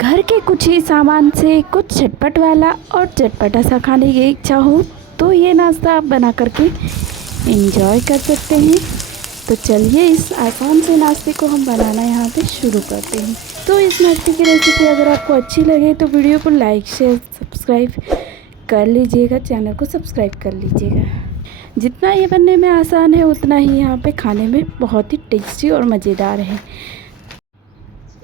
घर के कुछ ही सामान से कुछ झटपट वाला और चटपटा सा खाने की इच्छा हो तो ये नाश्ता आप बना करके एंजॉय कर सकते हैं। तो चलिए इस आसान से नाश्ते को हम बनाना यहाँ पे शुरू करते हैं। तो इस नाश्ते की रेसिपी अगर आपको अच्छी लगे तो वीडियो को लाइक शेयर सब्सक्राइब कर लीजिएगा, चैनल को सब्सक्राइब कर लीजिएगा। जितना ये बनने में आसान है उतना ही यहाँ पे खाने में बहुत ही टेस्टी और मज़ेदार है।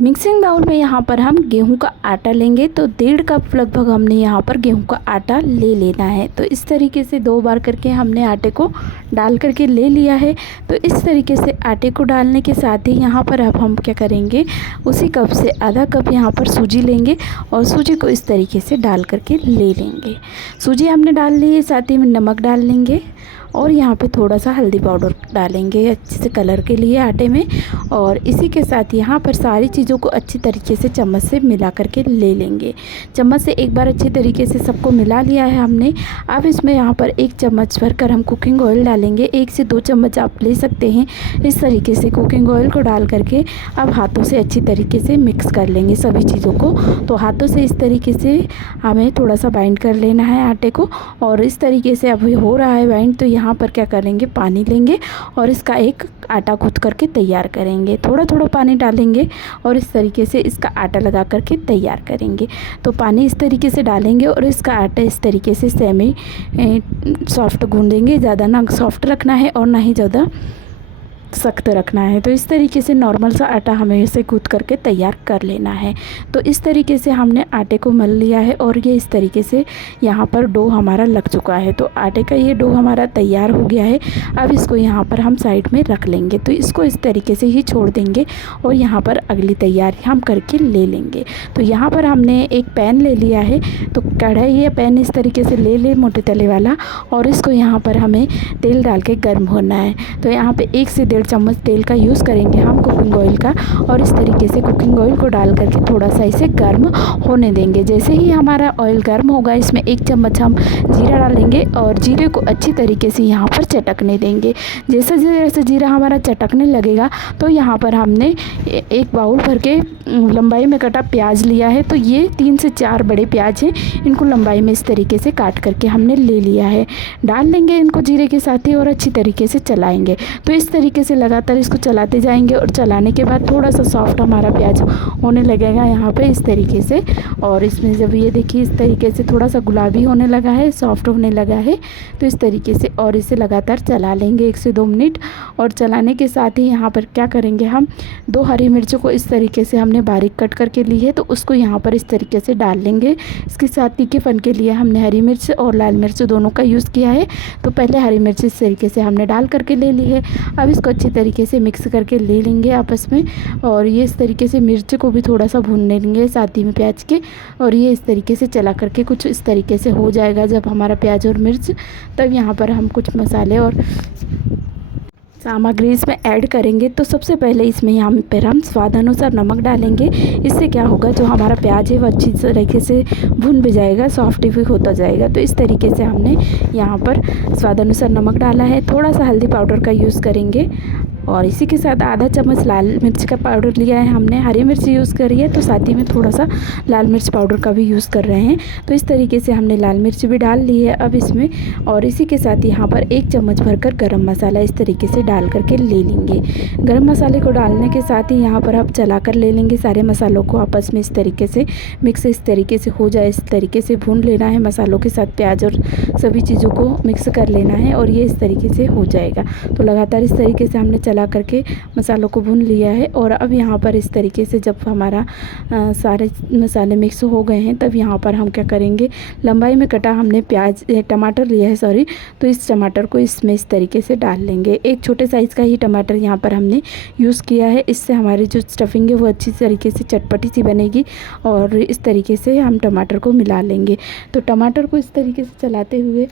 मिक्सिंग बाउल में यहाँ पर हम गेहूं का आटा लेंगे। तो 1.5 कप लगभग हमने यहाँ पर गेहूं का आटा ले लेना है। तो इस तरीके से 2 बार करके हमने आटे को डाल करके ले लिया है। तो इस तरीके से आटे को डालने के साथ ही यहाँ पर अब हम क्या करेंगे, उसी कप से आधा कप यहाँ पर सूजी लेंगे और सूजी को इस तरीके से डाल करके ले लेंगे। सूजी हमने डाल ली है, साथ ही में नमक डाल लेंगे और यहाँ पे थोड़ा सा हल्दी पाउडर डालेंगे अच्छे से कलर के लिए आटे में। और इसी के साथ यहाँ पर सारी चीज़ों को अच्छी तरीके से चम्मच से मिला करके ले लेंगे। चम्मच से एक बार अच्छी तरीके से सबको मिला लिया है हमने। अब इसमें यहाँ पर 1 चम्मच भरकर हम कुकिंग ऑयल डालेंगे। 1 से 2 चम्मच आप ले सकते हैं। इस तरीके से कुकिंग ऑयल को डाल करके अब हाथों से अच्छी तरीके से मिक्स कर लेंगे सभी चीज़ों को। तो हाथों से इस तरीके से हमें थोड़ा सा बाइंड कर लेना है आटे को। और इस तरीके से अभी हो रहा है बाइंड। तो यहाँ पर क्या करेंगे, पानी लेंगे और इसका एक आटा गूँथ करके तैयार करेंगे। थोड़ा थोड़ा पानी डालेंगे और इस तरीके से इसका आटा लगा करके तैयार करेंगे। तो पानी इस तरीके से डालेंगे और इसका आटा इस तरीके से सेमी सॉफ्ट गूँधेंगे। ज़्यादा ना सॉफ्ट रखना है और ना ही ज़्यादा सख्त रखना है। तो इस तरीके से नॉर्मल सा आटा हमें इसे गूँथ करके तैयार कर लेना है। तो इस तरीके से हमने आटे को मल लिया है और ये इस तरीके से यहाँ पर डो हमारा लग चुका है। तो आटे का ये डो हमारा तैयार हो गया है। अब इसको यहाँ पर हम साइड में रख लेंगे। तो इसको इस तरीके से ही छोड़ देंगे और यहाँ पर अगली तैयारी हम करके ले लेंगे। तो यहाँ पर हमने एक पैन ले लिया है। तो कढ़ाई या पैन इस तरीके से ले ले मोटे तले वाला और इसको यहाँ पर हमें तेल डाल के गर्म होना है। तो यहाँ पे 1 से 1.5 चम्मच तेल का यूज़ करेंगे हम कुकिंग ऑयल का। और इस तरीके से कुकिंग ऑयल को डाल करके थोड़ा सा इसे गर्म होने देंगे। जैसे ही हमारा ऑयल गर्म होगा इसमें 1 चम्मच हम जीरा डालेंगे और जीरे को अच्छी तरीके से यहाँ पर चटकने देंगे। जैसे जैसे जीरा हमारा चटकने लगेगा तो यहाँ पर हमने एक बाउल भर के लंबाई में कटा प्याज लिया है। तो ये 3 से 4 बड़े प्याज हैं, इनको लंबाई में इस तरीके से काट करके हमने ले लिया है। डाल लेंगे इनको जीरे के साथ ही और अच्छी तरीके से चलाएंगे। तो इस तरीके से लगातार इसको चलाते जाएंगे और चलाने के बाद थोड़ा सा सॉफ्ट हमारा प्याज होने लगेगा यहाँ पे इस तरीके से। और इसमें जब ये देखिए इस तरीके से थोड़ा सा गुलाबी होने लगा है, सॉफ्ट होने लगा है, तो इस तरीके से और इसे लगातार चला लेंगे 1 से 2 मिनट। और चलाने के साथ ही यहाँ पर क्या करेंगे, हम 2 हरी मिर्चों को इस तरीके से हमने बारीक कट करके ली है। तो उसको यहाँ पर इस तरीके से डाल लेंगे। इसके साथ तीखेपन के लिए हमने हरी मिर्च और लाल मिर्च दोनों का यूज़ किया है। तो पहले हरी मिर्च इस तरीके से हमने डाल करके ले ली है। अब इसको अच्छी तरीके से मिक्स करके ले लेंगे आपस में। और ये इस तरीके से मिर्च को भी थोड़ा सा भून लेंगे साथ ही में प्याज के। और ये इस तरीके से चला करके कुछ इस तरीके से हो जाएगा जब हमारा प्याज और मिर्च, तब यहाँ पर हम कुछ मसाले और सामग्री इसमें ऐड करेंगे। तो सबसे पहले इसमें यहाँ पर हम स्वाद अनुसार नमक डालेंगे। इससे क्या होगा, जो हमारा प्याज है वो अच्छी तरीके से भुन भी जाएगा, सॉफ्ट भी होता जाएगा। तो इस तरीके से हमने यहाँ पर स्वाद अनुसार नमक डाला है। थोड़ा सा हल्दी पाउडर का यूज़ करेंगे और इसी के साथ आधा चम्मच लाल मिर्च का पाउडर लिया है हमने। हरी मिर्च यूज़ करी है तो साथ ही में थोड़ा सा लाल मिर्च पाउडर का भी यूज़ कर रहे हैं। तो इस तरीके से हमने लाल मिर्च भी डाल ली है अब इसमें। और इसी के साथ यहाँ पर 1 चम्मच भरकर गरम मसाला इस तरीके से डाल करके ले लेंगे। गरम मसाले को डालने के साथ ही यहाँ पर आप चला कर ले लेंगे सारे मसालों को आपस में इस तरीके से मिक्स इस तरीके से हो जाए, इस तरीके से भून लेना है मसालों के साथ प्याज और सभी चीज़ों को मिक्स कर लेना है। और ये इस तरीके से हो जाएगा। तो लगातार इस तरीके से हमने चला करके मसालों को भून लिया है। और अब यहाँ पर इस तरीके से जब हमारा सारे मसाले मिक्स हो गए हैं तब यहाँ पर हम क्या करेंगे, लंबाई में कटा हमने टमाटर लिया है सॉरी। तो इस टमाटर को इसमें इस तरीके से डाल लेंगे। एक छोटे साइज़ का ही टमाटर यहाँ पर हमने यूज़ किया है। इससे हमारी जो स्टफिंग है वो अच्छी तरीके से चटपटी सी बनेगी। और इस तरीके से हम टमाटर को मिला लेंगे। तो टमाटर को इस तरीके से चलाते हुए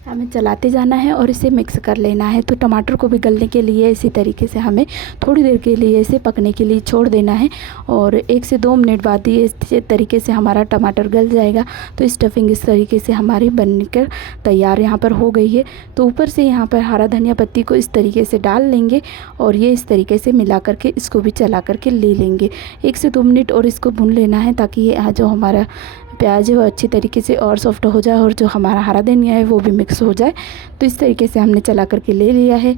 हमें चलाते जाना है और इसे मिक्स कर लेना है। तो टमाटर को भी गलने के लिए इसी तरीके से हमें थोड़ी देर के लिए इसे पकने के लिए छोड़ देना है और 1 से 2 मिनट बाद ये इस तरीके से हमारा टमाटर गल जाएगा। तो स्टफिंग इस तरीके से हमारी बनकर तैयार यहाँ पर हो गई है। तो ऊपर से यहाँ पर हरा धनिया पत्ती को इस तरीके से डाल लेंगे और ये इस तरीके से मिला करके इसको भी चला करके ले लेंगे। 1 से 2 मिनट और इसको भून लेना है ताकि ये जो हमारा प्याज है वो अच्छी तरीके से और सॉफ्ट हो जाए और जो हमारा हरा धनिया है वो भी मिक्स हो जाए। तो इस तरीके से हमने चला करके ले लिया है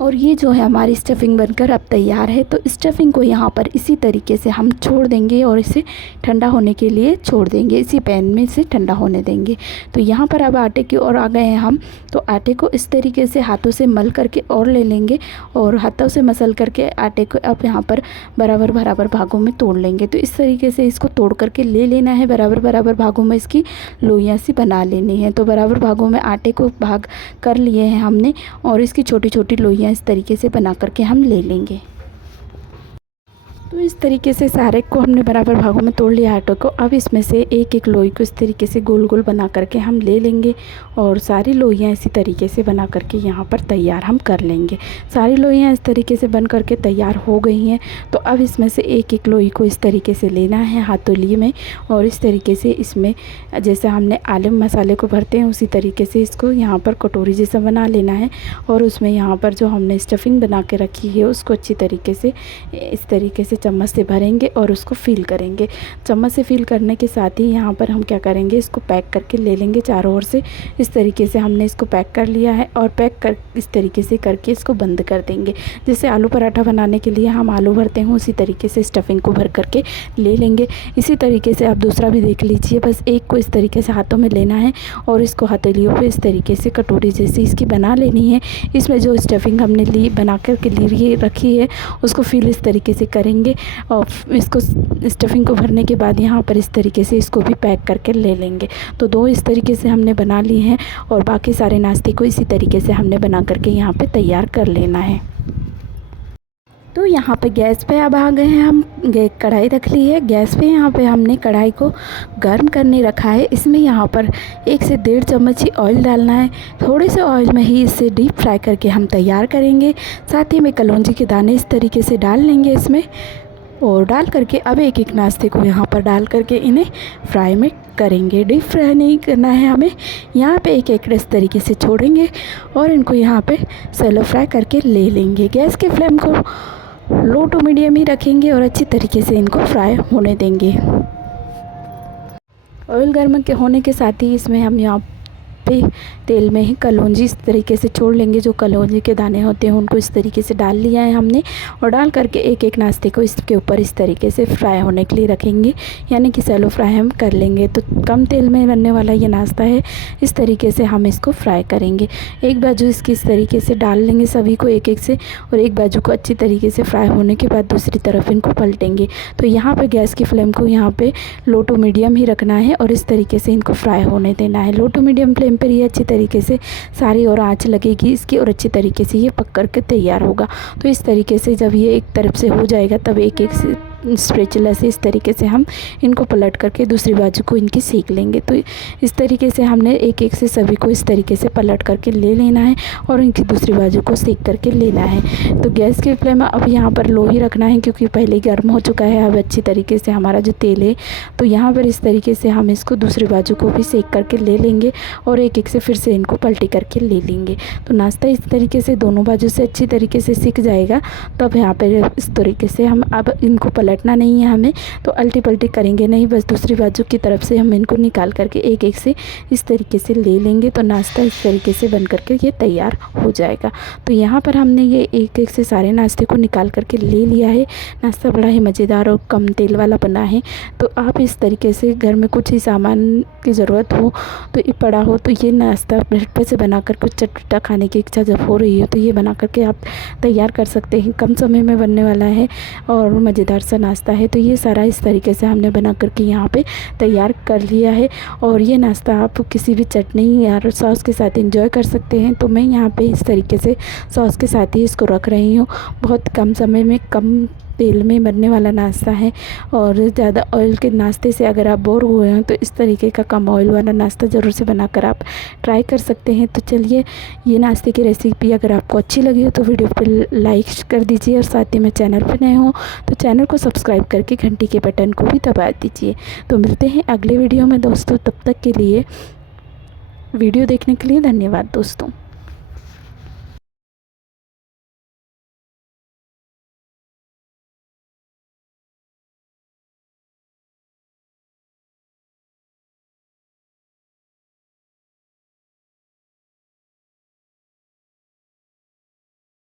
और ये जो है हमारी स्टफिंग बनकर अब तैयार है। तो स्टफिंग को यहाँ पर इसी तरीके से हम छोड़ देंगे और इसे ठंडा होने के लिए छोड़ देंगे, इसी पैन में इसे ठंडा होने देंगे। तो यहाँ पर अब आटे की ओर आ गए हैं हम। तो आटे को इस तरीके से हाथों से मल करके और ले लेंगे और हाथों से मसल करके आटे को अब यहाँ पर बराबर बराबर भागों में तोड़ लेंगे। तो इस तरीके से इसको तोड़ करके ले लेना है, बराबर बराबर भागों में इसकी लोइयाँ सी बना लेनी है। तो बराबर भागों में आटे को भाग कर लिए हैं हमने और इसकी छोटी छोटी लोइयाँ इस तरीके से बना करके हम ले लेंगे। तो इस तरीके से सारे को हमने बराबर भागों में तोड़ लिया आटे को। अब इसमें से एक एक लोई को इस तरीके से गोल गोल बना करके हम ले लेंगे और सारी लोइयाँ इसी तरीके से बना करके यहाँ पर तैयार हम कर लेंगे। सारी लोइयाँ इस तरीके से बन करके तैयार हो गई हैं। तो अब इसमें से एक एक लोई को इस तरीके से लेना है हथौली में और इस तरीके से इसमें जैसे हमने आलू मसाले को भरते हैं उसी तरीके से इसको यहाँ पर कटोरी जैसा बना लेना है और उसमें यहाँ पर जो हमने स्टफिंग बना के रखी है उसको अच्छी तरीके से इस तरीके से चम्मच से भरेंगे और उसको फिल करेंगे। चम्मच से फिल करने के साथ ही यहाँ पर हम क्या करेंगे, इसको पैक करके ले लेंगे चारों ओर से। इस तरीके से हमने इसको पैक कर लिया है और पैक कर इस तरीके से करके इसको बंद कर देंगे। जैसे आलू पराठा बनाने के लिए हम आलू भरते हैं उसी तरीके से स्टफिंग को भर करके ले लेंगे। इसी तरीके से आप दूसरा भी देख लीजिए। बस एक को इस तरीके से हाथों में लेना है और इसको हथेलियों पे इस तरीके से कटोरी जैसी इसकी बना लेनी है। इसमें जो स्टफिंग हमने ली बना कर के लिए रखी है उसको फिल इस तरीके से करेंगे और इसको स्टफिंग को भरने के बाद यहाँ पर इस तरीके से इसको भी पैक करके ले लेंगे। तो 2 इस तरीके से हमने बना ली हैं और बाकी सारे नाश्ते को इसी तरीके से हमने बना करके यहाँ पे तैयार कर लेना है। तो यहाँ पे गैस पे अब आ गए हैं हम। कढ़ाई रख ली है गैस पे। यहाँ पे हमने कढ़ाई को गर्म करने रखा है। इसमें यहाँ पर 1 से 1.5 चम्मच ही ऑयल डालना है। थोड़े से ऑयल में ही इसे डीप फ्राई करके हम तैयार करेंगे। साथ ही में कलौंजी के दाने इस तरीके से डाल लेंगे इसमें और डाल करके अब एक एक नाश्ते को यहाँ पर डाल करके इन्हें फ्राई में करेंगे। डीप फ्राई नहीं करना है हमें, यहाँ पे एक एक इस तरीके से छोड़ेंगे और इनको यहाँ पे सैलो फ्राई करके ले लेंगे। गैस के फ्लेम को लो टू मीडियम ही रखेंगे और अच्छी तरीके से इनको फ्राई होने देंगे। ऑयल गर्म के होने के साथ ही इसमें हम यहाँ पे तेल में ही कलौंजी इस तरीके से छोड़ लेंगे। जो कलौंजी के दाने होते हैं उनको इस तरीके से डाल लिया है हमने और डाल करके एक एक नाश्ते को इसके ऊपर इस तरीके से फ्राई होने के लिए रखेंगे, यानी कि सैलो फ्राई हम कर लेंगे। तो कम तेल में बनने वाला ये नाश्ता है। इस तरीके से हम इसको फ्राई करेंगे। एक बाजू इसकी इस तरीके से डाल लेंगे सभी को एक एक से और एक बाजू को अच्छी तरीके से फ्राई होने के बाद दूसरी तरफ इनको पलटेंगे। तो यहाँ पर गैस की फ्लेम को यहाँ पर लो टू मीडियम ही रखना है और इस तरीके से इनको फ्राई होने देना है। लो टू मीडियम फ्लेम पर ये अच्छी तरीके से सारी और आंच लगेगी इसकी और अच्छी तरीके से ये पक कर के तैयार होगा। तो इस तरीके से जब ये एक तरफ से हो जाएगा तब एक एक से स्पैचुला से इस तरीके से हम इनको पलट करके दूसरी बाजू को इनकी सेक लेंगे। तो इस तरीके से हमने एक एक से सभी को इस तरीके से पलट करके ले लेना है और इनकी दूसरी बाजू को सेक करके लेना है। तो गैस की फ्लेम अब यहाँ पर लो ही रखना है क्योंकि पहले ही गर्म हो चुका है। अब अच्छी तरीके से हमारा जो तेल है तो यहाँ पर इस तरीके से हम इसको दूसरी बाजू को भी सेक करके ले लेंगे और एक एक से फिर से इनको पलटी करके ले लेंगे। तो नाश्ता इस तरीके से दोनों बाजू से अच्छी तरीके से सिक जाएगा। तब यहाँ पर इस तरीके से हम अब इनको पलटना नहीं है हमें, तो अल्टी पल्टी करेंगे नहीं, बस दूसरी बाजू की तरफ से हम इनको निकाल करके एक एक से इस तरीके से ले लेंगे। तो नाश्ता इस तरीके से बन करके ये तैयार हो जाएगा। तो यहाँ पर हमने ये एक एक से सारे नाश्ते को निकाल करके ले लिया है। नाश्ता बड़ा ही मज़ेदार और कम तेल वाला बना है। तो आप इस तरीके से घर में कुछ ही सामान की ज़रूरत हो तो ये पड़ा हो तो ये नाश्ता झटपट से बनाकर कुछ चटपटा खाने की इच्छा जब हो रही हो तो ये बना करके आप तैयार कर सकते हैं। कम समय में बनने वाला है और मज़ेदार सा नाश्ता है। तो ये सारा इस तरीके से हमने बना करके यहाँ पे तैयार कर लिया है और ये नाश्ता आप किसी भी चटनी या सॉस के साथ एंजॉय कर सकते हैं। तो मैं यहाँ पे इस तरीके से सॉस के साथ ही इसको रख रही हूँ। बहुत कम समय में कम तेल में बनने वाला नाश्ता है और ज़्यादा ऑयल के नाश्ते से अगर आप बोर हुए हैं तो इस तरीके का कम ऑयल वाला नाश्ता ज़रूर से बनाकर आप ट्राई कर सकते हैं। तो चलिए, ये नाश्ते की रेसिपी अगर आपको अच्छी लगी हो तो वीडियो पर लाइक कर दीजिए और साथ ही में चैनल पर नए हो तो चैनल को सब्सक्राइब करके घंटी के बटन को भी दबा दीजिए। तो मिलते हैं अगले वीडियो में दोस्तों, तब तक के लिए वीडियो देखने के लिए धन्यवाद दोस्तों।